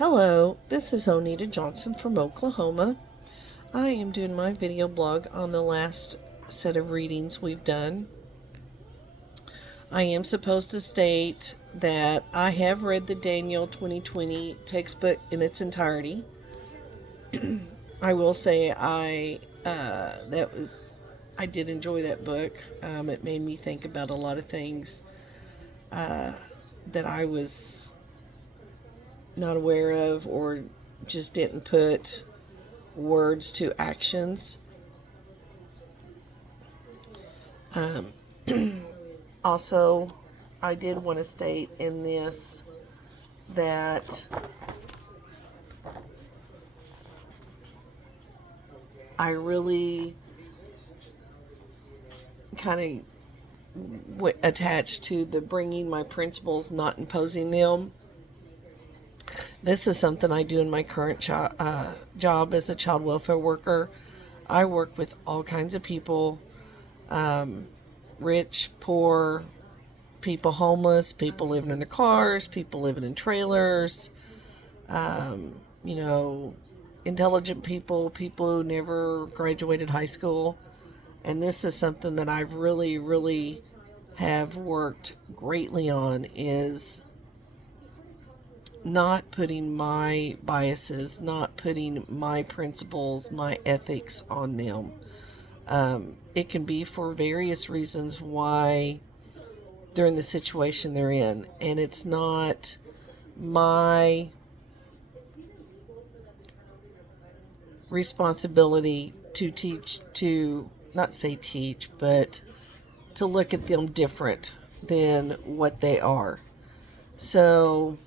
Hello, this is Onita Johnson from Oklahoma. I am doing my video blog on the last set of readings we've done. I am supposed to state that I have read the Daniel 2020 textbook in its entirety. I will say I did enjoy that book. It made me think about a lot of things that I was not aware of or just didn't put words to actions. Also, I did want to state in this that I really kind of attached to the bringing my principles, not imposing them. This is something I do in my current job as a child welfare worker. I work with all kinds of people, rich, poor, people homeless, people living in their cars, people living in trailers, intelligent people, people who never graduated high school. And this is something that I've really, really have worked greatly on, is not putting my biases, not putting my principles, my ethics on them. It can be for various reasons why they're in the situation they're in. And it's not my responsibility but to look at them different than what they are. So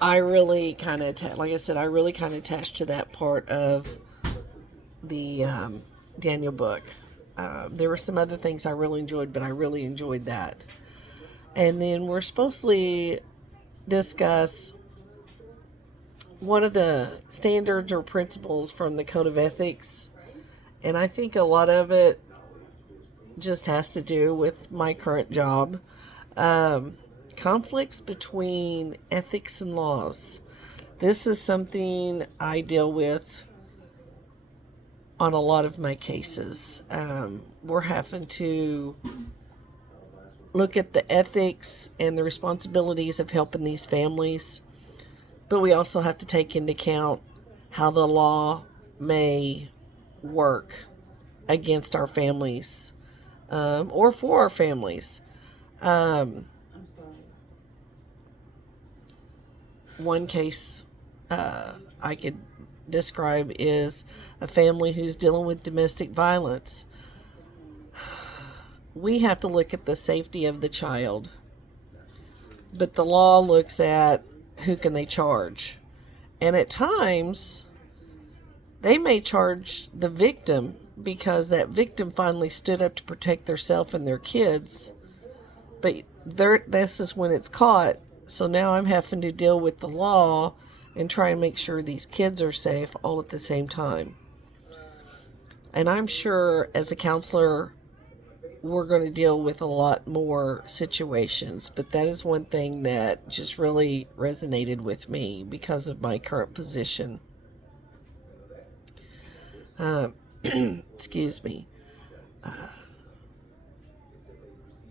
I really kind of, like I said, I really kind of attached to that part of the Daniel book. There were some other things I really enjoyed, but I really enjoyed that. And then we're supposed to discuss one of the standards or principles from the Code of Ethics. And I think a lot of it just has to do with my current job. Conflicts between ethics and laws. This is something I deal with on a lot of my cases. We're having to look at the ethics and the responsibilities of helping these families, but we also have to take into account how the law may work against our families, or for our families. One case I could describe is a family who's dealing with domestic violence. We have to look at the safety of the child, but the law looks at who can they charge. And at times, they may charge the victim because that victim finally stood up to protect themselves and their kids. But this is when it's caught. So now I'm having to deal with the law and try and make sure these kids are safe all at the same time. And I'm sure as a counselor, we're going to deal with a lot more situations. But that is one thing that just really resonated with me because of my current position. Excuse me.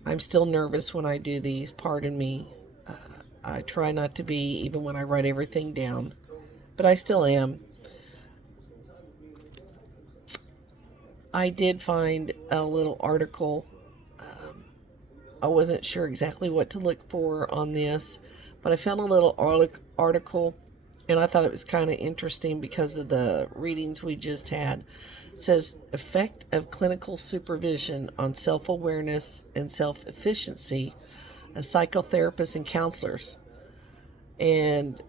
I'm still nervous when I do these. Pardon me. I try not to be, even when I write everything down, but I still am. I did find a little article. I wasn't sure exactly what to look for on this, but I found a little article, and I thought it was kind of interesting because of the readings we just had. It says, effect of clinical supervision on self-awareness and self-efficiency as psychotherapists and counselors. And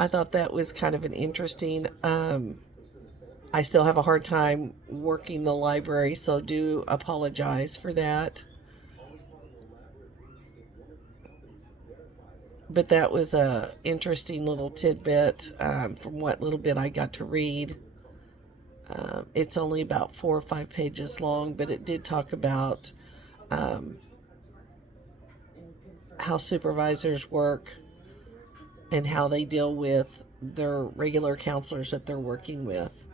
I thought that was kind of an interesting. I still have a hard time working the library, so do apologize for that. But that was a interesting little tidbit from what little bit I got to read. It's only about 4 or 5 pages long, but it did talk about how supervisors work and how they deal with their regular counselors that they're working with.